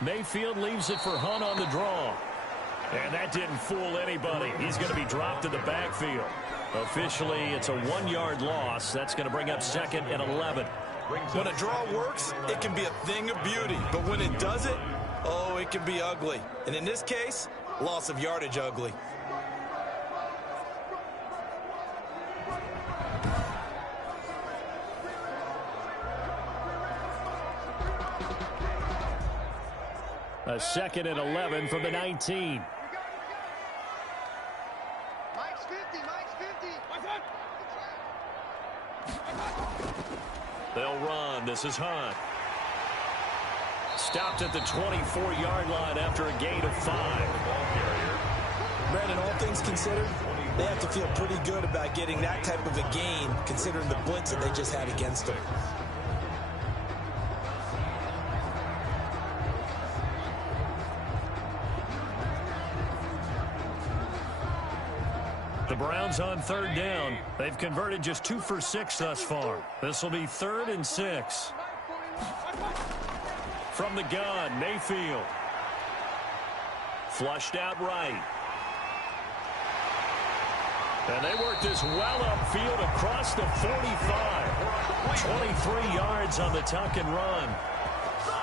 Mayfield leaves it for Hunt on the draw. And that didn't fool anybody. He's going to be dropped in the backfield. Officially, it's a 1-yard loss. That's going to bring up 2nd and 11. When a draw works, it can be a thing of beauty. But when it doesn't, oh, it can be ugly. And in this case, loss of yardage ugly. A 2nd and 11 from the 19. Mike's 50, Mike's 50. They'll run. This is Hunt. Stopped at the 24-yard line after a gain of 5. Brandon, all things considered, they have to feel pretty good about getting that type of a gain, considering the blitz that they just had against them. The Browns on 3rd down. They've converted just 2 for 6 thus far. This will be 3rd and 6. From the gun, Mayfield. Flushed out right. And they work this well upfield across the 45. 23 yards on the tuck and run.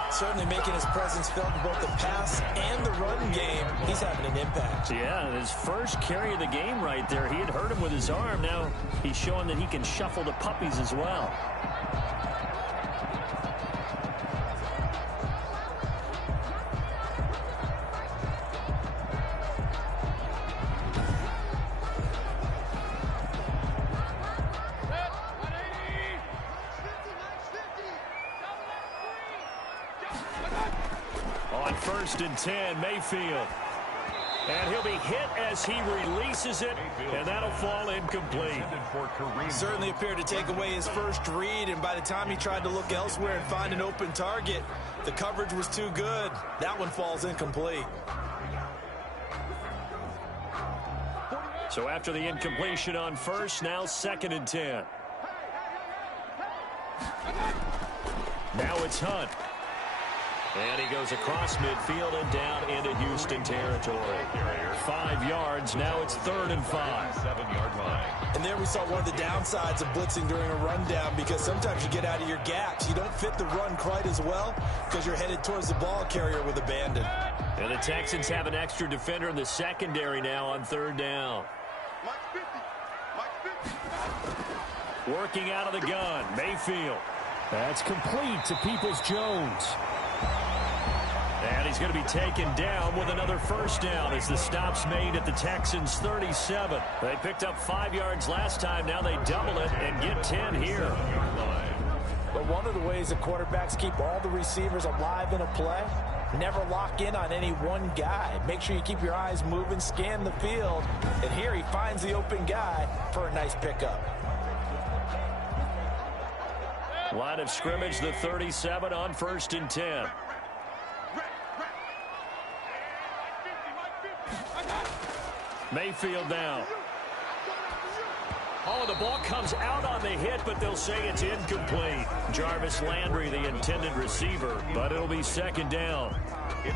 Certainly making his presence felt in both the pass and the run game. He's having an impact. Yeah, his first carry of the game right there. He had hurt him with his arm. Now he's showing that he can shuffle the puppies as well. On 1st and 10, Mayfield. And he'll be hit as he releases it, and that'll fall incomplete. Certainly appeared to take away his first read, and by the time he tried to look elsewhere and find an open target, the coverage was too good. That one falls incomplete. So after the incompletion on 1st, now 2nd and 10. Now it's Hunt. And he goes across midfield and down into Houston territory. 5 yards. Now it's 3rd and 5. 7-yard line. And there we saw one of the downsides of blitzing during a rundown, because sometimes you get out of your gaps. You don't fit the run quite as well because you're headed towards the ball carrier with abandon. And the Texans have an extra defender in the secondary now on 3rd down. Working out of the gun, Mayfield. That's complete to Peoples-Jones. And he's going to be taken down with another 1st down as the stop's made at the Texans' 37. They picked up 5 yards last time. Now they double it and get 10 here. But one of the ways the quarterbacks keep all the receivers alive in a play, never lock in on any one guy. Make sure you keep your eyes moving, scan the field. And here he finds the open guy for a nice pickup. Line of scrimmage, the 37 on 1st and 10. Mayfield now. Oh, the ball comes out on the hit, but they'll say it's incomplete. Jarvis Landry, the intended receiver, but it'll be 2nd down.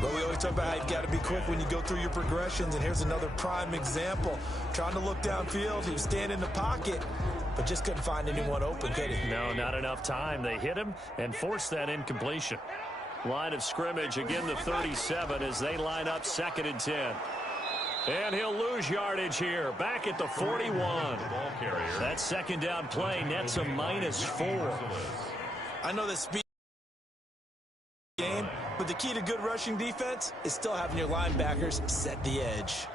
But we always talk about how you've got to be quick when you go through your progressions, and here's another prime example. Trying to look downfield, he was standing in the pocket, but just couldn't find anyone open, could he? No, not enough time. They hit him and forced that incompletion. Line of scrimmage, again the 37 as they line up 2nd and 10. And he'll lose yardage here, back at the 41. That 2nd down play nets a -4. I know the speed game, but the key to good rushing defense is still having your linebackers set the edge.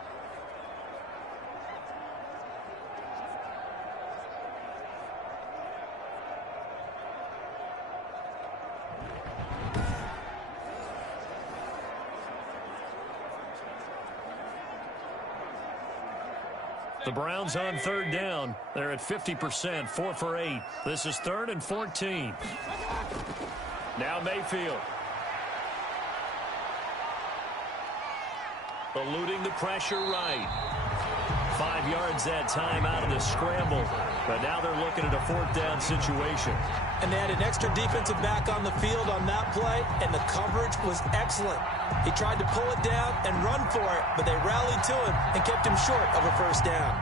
The Browns on 3rd down. They're at 50%, 4 for 8. This is 3rd and 14. Now Mayfield. Eluding the pressure right. 5 yards that time out of the scramble. But now they're looking at a 4th down situation. And they had an extra defensive back on the field on that play, and the coverage was excellent. He tried to pull it down and run for it, but they rallied to him and kept him short of a 1st down.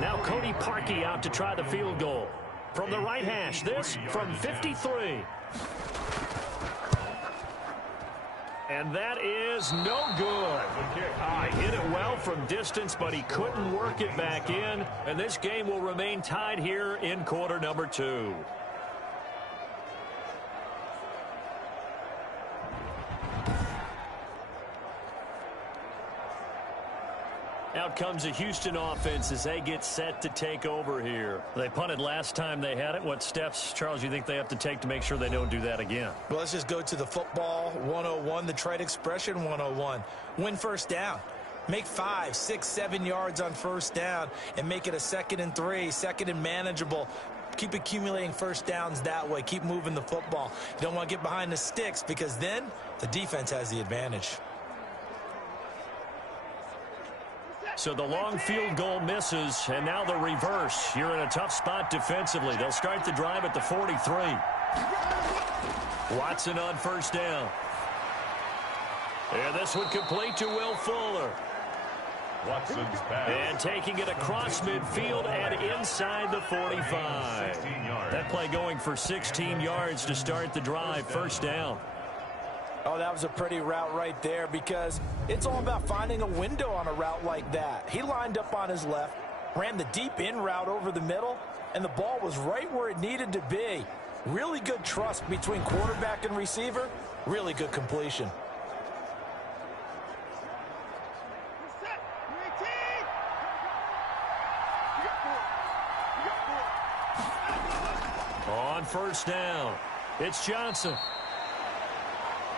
Now Cody Parkey out to try the field goal. From the right hash, this from 53. And that is no good. Hit it well from distance, but he couldn't work it back in. And this game will remain tied here in quarter number 2. Out comes the Houston offense as they get set to take over here. They punted last time they had it. What steps, Charles, you think they have to take to make sure they don't do that again? Well, let's just go to the football 101, the trade expression 101. Win 1st down. Make 5, 6, 7 yards on 1st down and make it a 2nd and 3, 2nd and manageable. Keep accumulating 1st downs that way. Keep moving the football. You don't want to get behind the sticks because then the defense has the advantage. So the long field goal misses, and now the reverse. You're in a tough spot defensively. They'll start the drive at the 43. Watson on 1st down. And this one complete to Will Fuller. Watson's pass. And taking it across midfield and inside the 45. That play going for 16 yards to start the drive. 1st down. Oh, that was a pretty route right there because it's all about finding a window on a route like that. He lined up on his left, ran the deep in route over the middle, and the ball was right where it needed to be. Really good trust between quarterback and receiver. Really good completion. On 1st down, it's Johnson.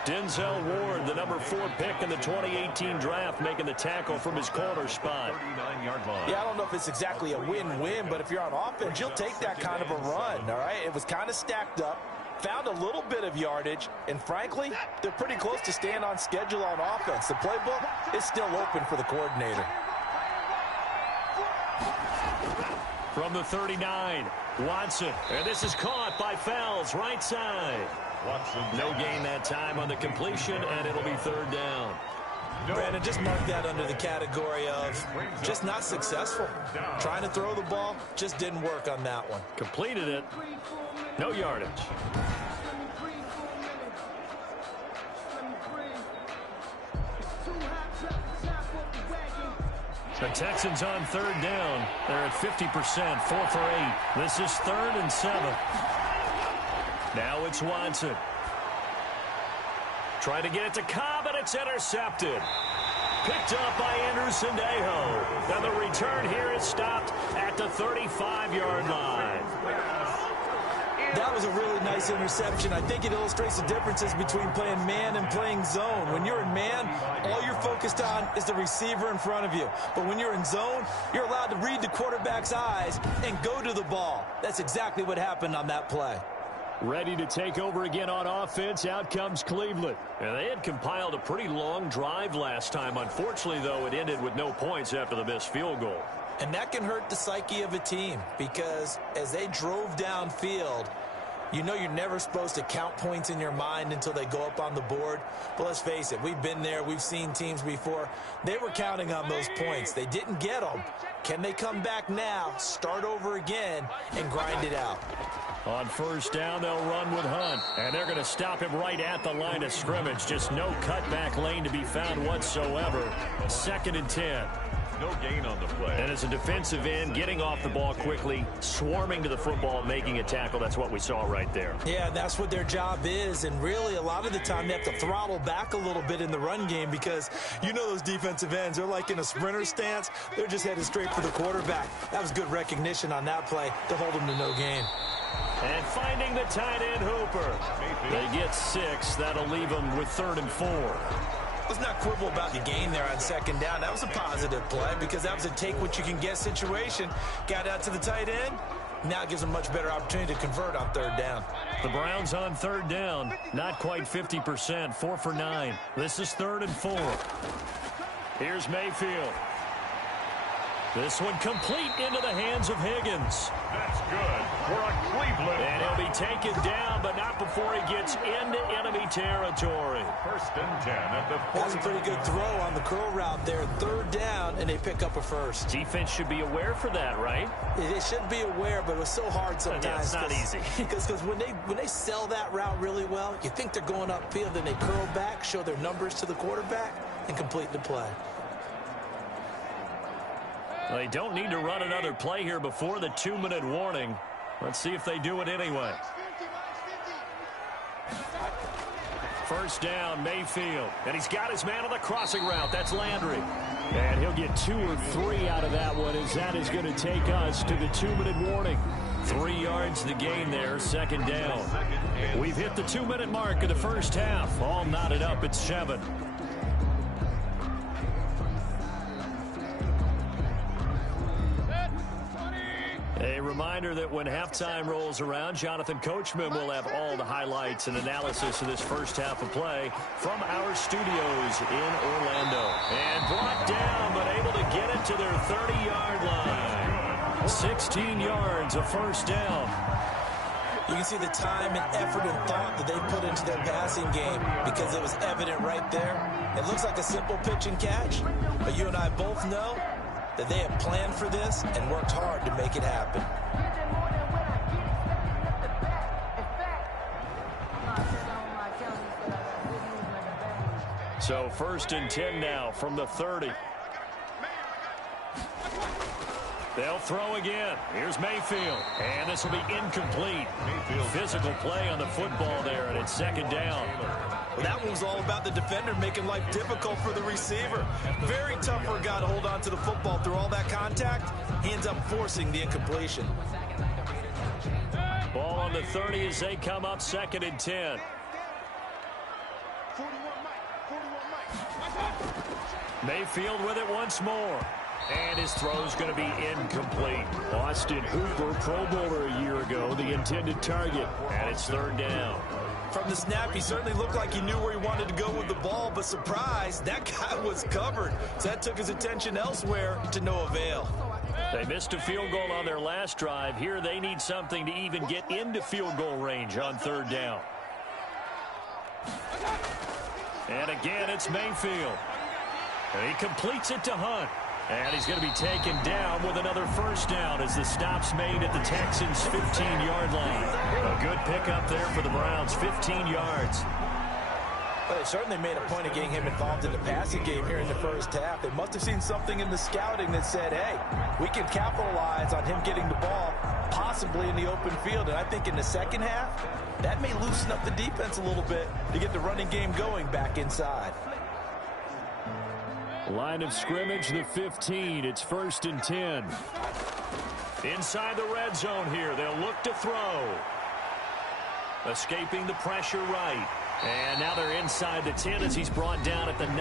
Denzel Ward, the number 4 pick in the 2018 draft, making the tackle from his corner spot. 39-yard line. Yeah, I don't know if it's exactly a win-win, but if you're on offense, you'll take that kind of a run, all right? It was kind of stacked up, found a little bit of yardage, and frankly, they're pretty close to staying on schedule on offense. The playbook is still open for the coordinator. From from the 39. Watson, and this is caught by Fells, right side. No gain that time on the completion, and it'll be third down. Brandon, just mark that under the category of just not successful. Trying to throw the ball, just didn't work on that one. Completed it. No yardage. The Texans on third down. They're at 50%, 4 for 8. This is 3rd and 7. Now it's Watson. Trying to get it to Cobb, and it's intercepted. Picked up by Sandejo. And the return here is stopped at the 35-yard line. That was a really nice interception. I think it illustrates the differences between playing man and playing zone. When you're in man, all you're focused on is the receiver in front of you. But when you're in zone, you're allowed to read the quarterback's eyes and go to the ball. That's exactly what happened on that play. Ready to take over again on offense. Out comes Cleveland. And they had compiled a pretty long drive last time. Unfortunately, though, it ended with no points after the missed field goal. And that can hurt the psyche of a team because as they drove downfield, you know you're never supposed to count points in your mind until they go up on the board. But let's face it, we've been there. We've seen teams before. They were counting on those points. They didn't get them. Can they come back now, start over again, and grind it out? On first down, they'll run with Hunt. And they're going to stop him right at the line of scrimmage. Just no cutback lane to be found whatsoever. 2nd and 10. No gain on the play. And as a defensive end, getting off the ball quickly, swarming to the football, making a tackle, that's what we saw right there. Yeah, that's what their job is. And really, a lot of the time, they have to throttle back a little bit in the run game because you know those defensive ends, they're like in a sprinter stance. They're just headed straight for the quarterback. That was good recognition on that play to hold them to no gain. And finding the tight end, Hooper. They get 6. That'll leave them with 3rd and 4. Let's not quibble about the gain there on 2nd down. That was a positive play because that was a take-what-you-can-get situation. Got out to the tight end. Now it gives them a much better opportunity to convert on 3rd down. The Browns on 3rd down. Not quite 50%. 4 for 9. This is 3rd and 4. Here's Mayfield. This one complete into the hands of Higgins. That's good for a Cleveland. And he'll be taken down, but not before he gets into enemy territory. 1st and 10 at the 40. That's a pretty good throw on the curl route there. 3rd down, and they pick up a first. Defense should be aware for that, right? They should be aware, but it was so hard sometimes. Yeah, it's not easy. Because when they sell that route really well, you think they're going upfield, then they curl back, show their numbers to the quarterback, and complete the play. They don't need to run another play here before the 2-minute warning. Let's see if they do it anyway. 1st down, Mayfield. And he's got his man on the crossing route. That's Landry. And he'll get 2 or 3 out of that one as that is going to take us to the 2-minute warning. 3 yards the gain there, 2nd down. We've hit the 2-minute mark of the first half. All knotted up at 7. A reminder that when halftime rolls around, Jonathan Coachman will have all the highlights and analysis of this first half of play from our studios in Orlando. And brought down, but able to get it to their 30-yard line. 16 yards, a first down. You can see the time and effort and thought that they put into their passing game because it was evident right there. It looks like a simple pitch and catch, but you and I both know that they have planned for this and worked hard to make it happen. So 1st and 10 now from the 30. They'll throw again. Here's Mayfield. And this will be incomplete. Physical play on the football there, and it's 2nd down. Well, that one was all about the defender making life difficult for the receiver. Very tough for a guy to hold on to the football through all that contact. He ends up forcing the incompletion. Ball on the 30 as they come up 2nd and 10. Mayfield with it once more. And his throw's going to be incomplete. Austin Hooper, Pro Bowler a year ago, the intended target. And it's 3rd down. From the snap, he certainly looked like he knew where he wanted to go with the ball, but surprise, that guy was covered. So that took his attention elsewhere to no avail. They missed a field goal on their last drive. Here they need something to even get into field goal range on third down. And again, it's Mayfield. And he completes it to Hunt. And he's going to be taken down with another first down as the stop's made at the Texans' 15-yard line. A good pickup there for the Browns, 15 yards. Well, they certainly made a point of getting him involved in the passing game here in the first half. They must have seen something in the scouting that said, hey, we can capitalize on him getting the ball, possibly in the open field. And I think in the second half, that may loosen up the defense a little bit to get the running game going back inside. Line of scrimmage, the 15. It's 1st and 10. Inside the red zone here. They'll look to throw. Escaping the pressure right. And now they're inside the 10 as he's brought down at the 9.